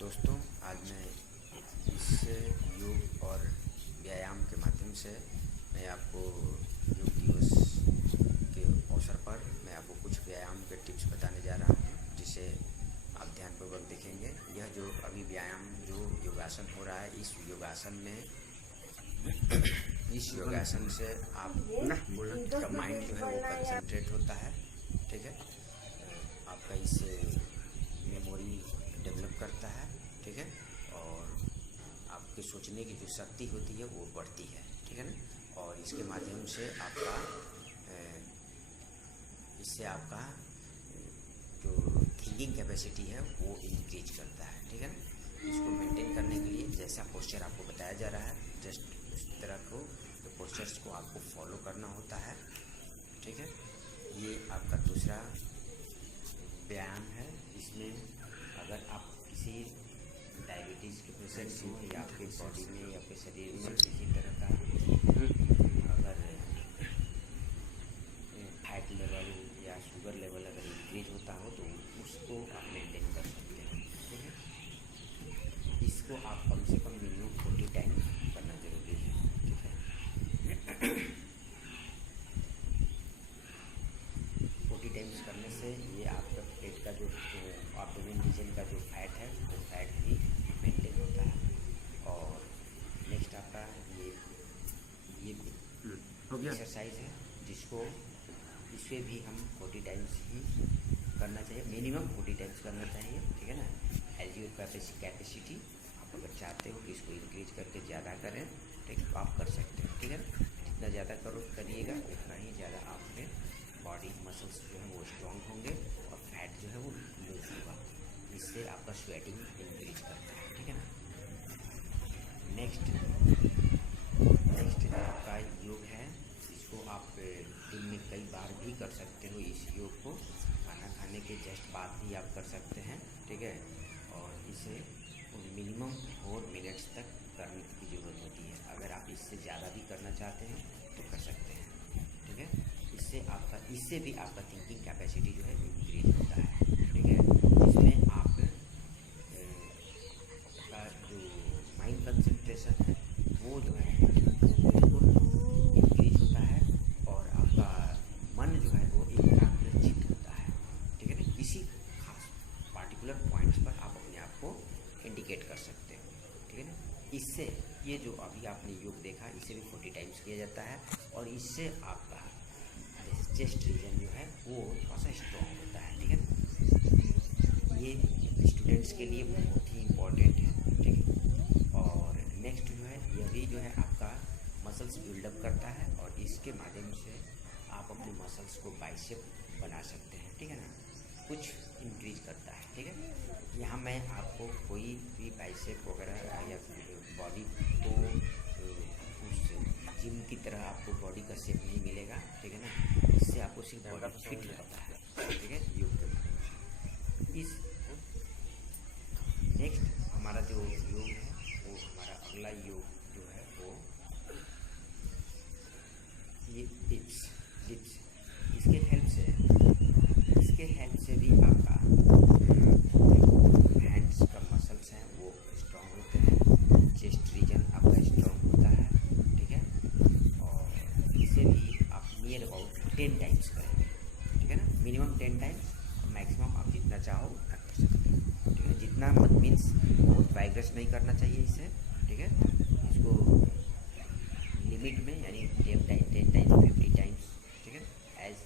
दोस्तों, आज मैं इस योग और व्यायाम के माध्यम से मैं आपको योग दिवस के अवसर पर मैं आपको कुछ व्यायाम के टिप्स बताने जा रहा हूँ, जिसे आप ध्यानपूर्वक देखेंगे। यह जो अभी व्यायाम जो योगासन हो रहा है, इस योगासन से आप का माइंड जो है वो कंसंट्रेट होता है। ठीक है, आपका इससे मेमोरी डेवलप करता है। ठीक है, और आपके सोचने की जो शक्ति होती है वो बढ़ती है। ठीक है ना, और इसके माध्यम से आपका जो थिंकिंग कैपेसिटी है वो इंक्रीज करता है। ठीक है ना, इसको मेंटेन करने के लिए जैसा पोस्चर आपको बताया जा रहा है, जस्ट उस तरह को पोस्चर्स को आपको फॉलो करना होता है। ठीक है, ये आपका दूसरा व्यायाम है। इसमें अगर आप किसी डायबिटीज़ के पेशेंट हो या आपके बॉडी में या आपके शरीर में किसी तरह का अगर फैट लेवल या शुगर लेवल अगर इंक्रीज होता हो तो उसको आप मेंटेन कर सकते हैं। ठीक है, इसको आप कम से कम मिनिमम 40 टाइम करना जरूरी है। ठीक है, 40 टाइम्स करने से ये आपका पेट का जो एब्डोमेन रीजन का जो फैट है वो फैट भी मेंटेन होता है। और नेक्स्ट आपका ये एक्सरसाइज है, जिसको इसे भी हम 40 टाइम्स ही करना चाहिए, मिनिमम 40 टाइम्स करना चाहिए। ठीक है ना, एज योर कैपेसिटी। आप अगर चाहते हो कि इसको इंक्रीज करके ज़्यादा करें, ठीक है, तो आप कर सकते हैं। ठीक है ना, जितना ज़्यादा करिएगा उतना ही ज़्यादा आपके बॉडी मसल्स जो है वो स्ट्रॉन्ग होंगे और फैट जो है वो लूज होगा। इससे आपका स्वेटिंग इंक्रीज करता है। ठीक है ना, नेक्स्ट आपका योग है। इसको आप दिन में कई बार भी कर सकते हो। इस योग को खाना खाने के जस्ट बाद भी आप कर सकते हैं। ठीक है, और इसे मिनिमम 4 मिनट्स तक करने की ज़रूरत होती है। अगर आप इससे ज़्यादा भी करना चाहते हैं तो कर सकते हैं। ठीक है, इससे भी आपका थिंकिंग कैपेसिटी जो है इंक्रीज होता है। ठीक है, इसमें आपका जो माइंड कंसंट्रेशन है वो जो है बिल्कुल इंक्रीज होता है और आपका मन जो है वो एकाग्रचित होता है। ठीक है ना, किसी खास पार्टिकुलर पॉइंट्स पर आप अपने आप को इंडिकेट कर सकते हो। ठीक है ना, इससे ये जो अभी आपने योग देखा, इसे भी 40 टाइम्स किया जाता है और इससे आपका चेस्ट रीजन जो है वो थोड़ा सा स्ट्रॉन्ग होता है। ठीक है ना, ये स्टूडेंट्स के लिए बहुत ही इम्पोर्टेंट है। ठीक है, और नेक्स्ट जो है यह भी जो है आपका मसल्स बिल्डअप करता है और इसके माध्यम से आप अपने मसल्स को बाइसेप बना सकते हैं। ठीक है ना, कुछ इंक्रीज करता है। ठीक है, यहाँ मैं आपको कोई भी बाइसेप वगैरह या बॉडी को उस जिम की तरह आपको बॉडी का शेप नहीं मिलेगा। ठीक है ना, इससे आपको सिर्फ बॉडी फिट रहता है। ठीक है, योग के माध्यम से। इस नेक्स्ट हमारा जो योग है वो हमारा अगला योग जो है वो ये डिप्स इसके हेल्प से भी आपका जो हैंड्स का मसल्स हैं वो स्ट्रॉन्ग होते हैं, चेस्ट रीजन आपका स्ट्रॉन्ग होता है। ठीक है, और इसे भी आप नियर अबाउट 10 टाइम्स करेंगे। ठीक है ना, मिनिमम 10 टाइम्स, मैक्सिमम आप जितना चाहो उतना कर सकते हैं। ठीक है, जितना मत मीन्स बहुत वाइग्रेस नहीं करना चाहिए इसे। ठीक है, इसको लिमिट में, यानी 10 टाइम्स 50 टाइम्स। ठीक है, एज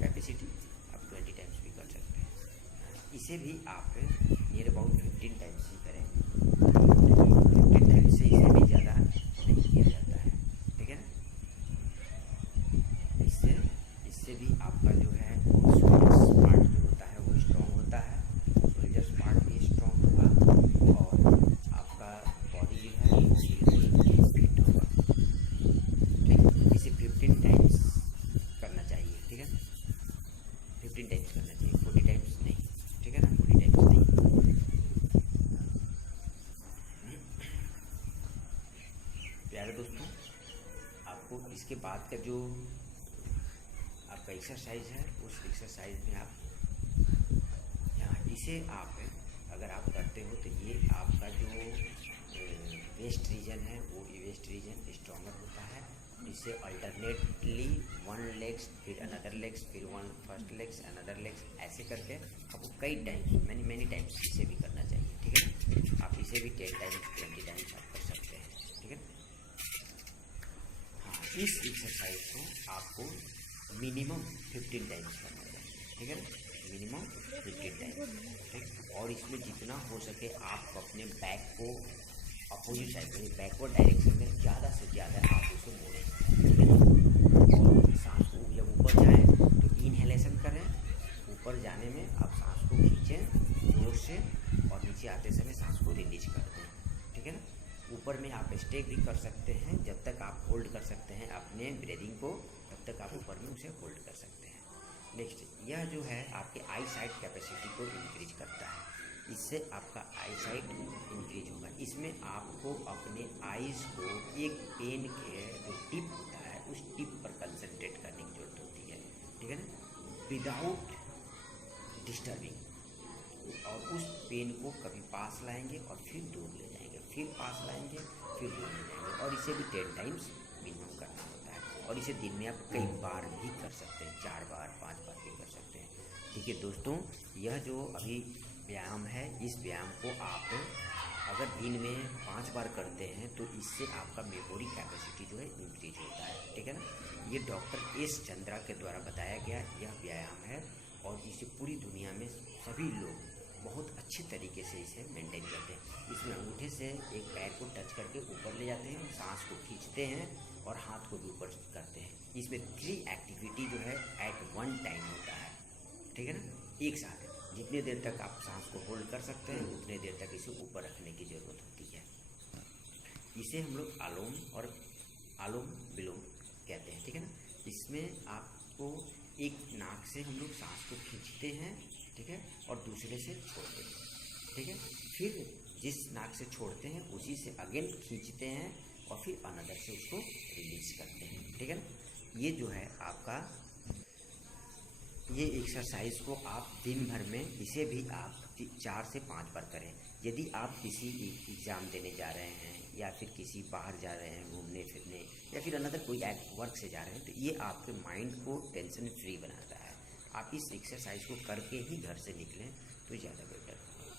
कैपेसिटी आप 20 टाइम्स भी कर सकते हैं। इसे भी आप नियर अबाउट 15 टाइम्स ही करें। 15 टाइम्स से इसे भी ज़्यादा नहीं किया जाता है। ठीक है ना, इससे भी आपका जो है शोल्डर्स पार्ट जो होता है वो स्ट्रॉन्ग होता है, शोल्डर्स पार्ट भी स्ट्रॉन्ग होगा और आपका बॉडी जो है वो फिट होगा। ठीक है, इसे 15 टाइम्स करना चाहिए। ठीक है, 15 टाइम्स करना चाहिए, 40 टाइम्स नहीं। ठीक है ना, 40 टाइम्स नहीं। प्यारे दोस्तों, आपको इसके बाद का जो आपका एक्सरसाइज है उस एक्सरसाइज में आप यहाँ इसे आप अगर आप करते हो तो ये वेस्ट रीजन है वो वेस्ट रीजन स्ट्रॉन्गर होता है। इससे अल्टरनेटली वन लेग्स फिर अनदर लेग्स फिर one first legs another legs ऐसे करके आपको कई टाइम्स मैनी टाइम्स इसे भी करना चाहिए, ठीक है ना। आप इसे भी 10 टाइम्स 20 टाइम्स आप कर सकते हैं, ठीक है। हाँ, इस एक्सरसाइज को आपको मिनिमम 15 टाइम्स करना चाहिए, ठीक है ना, मिनिमम 15 टाइम्स, ठीक। और इसमें जितना हो सके आप अपने बैक को अपोजिट साइड में बैकवर्ड डायरेक्शन में ज़्यादा से ज़्यादा आप उसे मोड़ें, ठीक है ना। और सांस को जब ऊपर जाए तो इनहेलेशन करें, ऊपर जाने में आप सांस को खींचें जोर से और नीचे आते समय सांस को रिलीज कर दें, ठीक है ना। ऊपर में आप स्टेक भी कर सकते हैं, जब तक आप होल्ड कर सकते हैं अपने ब्रीदिंग को तब तक आप ऊपर में उसे होल्ड कर सकते हैं। नेक्स्ट, यह जो है आपके आई साइट कैपेसिटी को इंक्रीज करता है, इससे आपका आई साइट इंक्रीज होगा। इसमें आपको अपने आईज को एक पेन के जो टिप होता है उस टिप पर कंसंट्रेट करने की जरूरत होती है, ठीक है ना, विदाउट डिस्टर्बिंग। और उस पेन को कभी पास लाएंगे और फिर दूर ले जाएंगे, फिर पास लाएंगे फिर दूर ले जाएंगे, और इसे भी 10 टाइम्स मिनिमम करना होता है। और इसे दिन में आप कई बार भी कर सकते हैं, 4 बार 5 बार भी कर सकते हैं, ठीक है दोस्तों। यह जो अभी व्यायाम है, इस व्यायाम को आप अगर दिन में 5 बार करते हैं तो इससे आपका मेमोरी कैपेसिटी जो है इंक्रीज होता है, ठीक है ना। ये डॉक्टर एस चंद्रा के द्वारा बताया गया यह व्यायाम है, और इसे पूरी दुनिया में सभी लोग बहुत अच्छे तरीके से इसे मेंटेन करते हैं। इसमें अंगूठे से एक पैर को टच करके ऊपर ले जाते हैं, सांस को खींचते हैं और हाथ को भी ऊपर करते हैं। इसमें 3 एक्टिविटी जो है एट वन टाइम होता है, ठीक है ना, एक साथ। जितने देर तक आप सांस को होल्ड कर सकते हैं उतने देर तक इसे ऊपर रखने की ज़रूरत होती है। इसे हम लोग आलोम विलोम कहते हैं, ठीक है ना। इसमें आपको एक नाक से हम लोग सांस को खींचते हैं, ठीक है, और दूसरे से छोड़ते हैं, ठीक है। फिर जिस नाक से छोड़ते हैं उसी से अगेन खींचते हैं और फिर अनदर से उसको रिलीज करते हैं, ठीक है ना। ये जो है आपका ये एक्सरसाइज को आप दिन भर में इसे भी आप 4 से 5 बार करें। यदि आप किसी एग्ज़ाम देने जा रहे हैं या फिर किसी बाहर जा रहे हैं घूमने फिरने या फिर अनदर कोई वर्क से जा रहे हैं तो ये आपके माइंड को टेंशन फ्री बनाता है। आप इस एक्सरसाइज को करके ही घर से निकलें तो ज़्यादा बेटर होगा,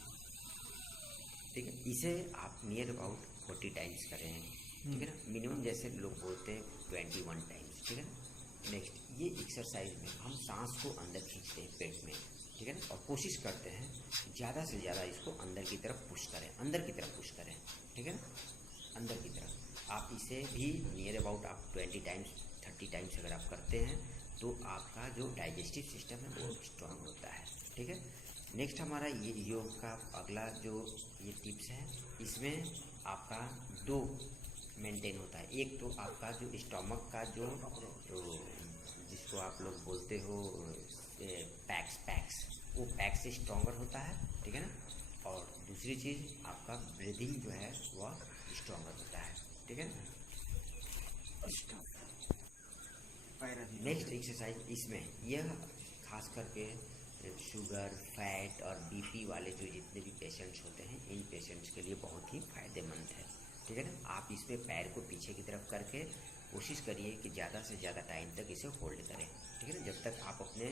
ठीक है। इसे आप नियर अबाउट 40 टाइम्स करें, ठीक है ना, मिनिमम जैसे लोग बोलते हैं 21 टाइम्स, ठीक है ना। नेक्स्ट, ये एक्सरसाइज में हम सांस को अंदर खींचते हैं पेट में, ठीक है ना, और कोशिश करते हैं ज़्यादा से ज़्यादा इसको अंदर की तरफ पुश करें, अंदर की तरफ पुश करें, ठीक है ना, अंदर की तरफ। आप इसे भी नियर अबाउट आप 20 टाइम्स 30 टाइम्स अगर आप करते हैं तो आपका जो डाइजेस्टिव सिस्टम है वो स्ट्रांग होता है, ठीक है। नेक्स्ट हमारा ये योग का अगला जो ये टिप्स है, इसमें आपका 2 मेंटेन होता है। एक तो आपका जो स्टमक का जो जिसको आप लोग बोलते हो पैक्स वो पैक्स से स्ट्रॉन्गर होता है, ठीक है ना। और दूसरी चीज़ आपका ब्रीदिंग जो है वह स्ट्रॉन्गर होता है, ठीक है ना। नेक्स्ट एक्सरसाइज इसमें यह खास करके शुगर फैट और बीपी वाले जो जितने भी पेशेंट्स होते हैं इन पेशेंट्स के लिए बहुत ही फायदेमंद है, ठीक है ना। आप इसमें पैर को पीछे की तरफ करके कोशिश करिए कि ज़्यादा से ज़्यादा टाइम तक इसे होल्ड करें, ठीक है ना। जब तक आप अपने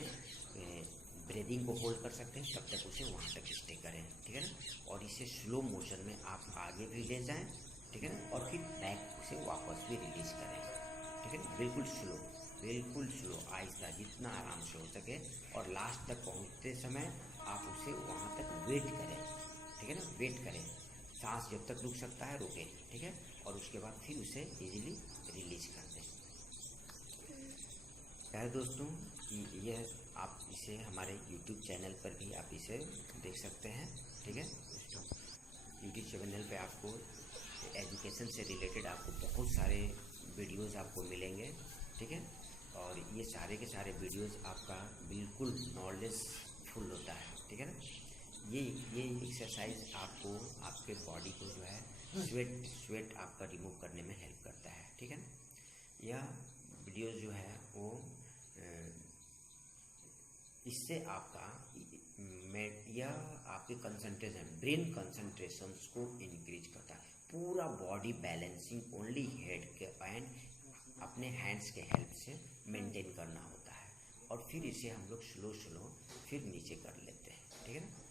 ब्रीदिंग को होल्ड कर सकते हैं तब तक उसे वहाँ तक स्टे करें, ठीक है ना। और इसे स्लो मोशन में आप आगे भी ले जाएं, ठीक है ना, और फिर बैक से वापस भी रिलीज करें, ठीक है ना। बिल्कुल स्लो आहिस्ता जितना आराम से हो सके, और लास्ट तक पहुँचते समय आप उसे वहाँ तक वेट करें, ठीक है ना, वेट करें। सांस जब तक रुक सकता है रुके, ठीक है, और उसके बाद फिर उसे इजीली रिलीज कर दें। क्या है दोस्तों कि यह आप इसे हमारे YouTube चैनल पर भी आप इसे देख सकते हैं, ठीक है। YouTube चैनल पे आपको एजुकेशन से रिलेटेड आपको बहुत सारे वीडियोस आपको मिलेंगे, ठीक है। और ये सारे के सारे वीडियोस आपका बिल्कुल नॉलेजफुल होता है, ठीक है ना। ये एक्सरसाइज आपको आपके बॉडी को जो है स्वेट आपका रिमूव करने में हेल्प करता है, ठीक है ना। यह वीडियोस जो है वो इससे आपका यह आपके कंसंट्रेशन ब्रेन कंसंट्रेशंस को इंक्रीज करता है। पूरा बॉडी बैलेंसिंग ओनली हेड के एंड अपने हैंड्स के हेल्प से मेंटेन करना होता है, और फिर इसे हम लोग स्लो फिर नीचे कर लेते हैं, ठीक है ना।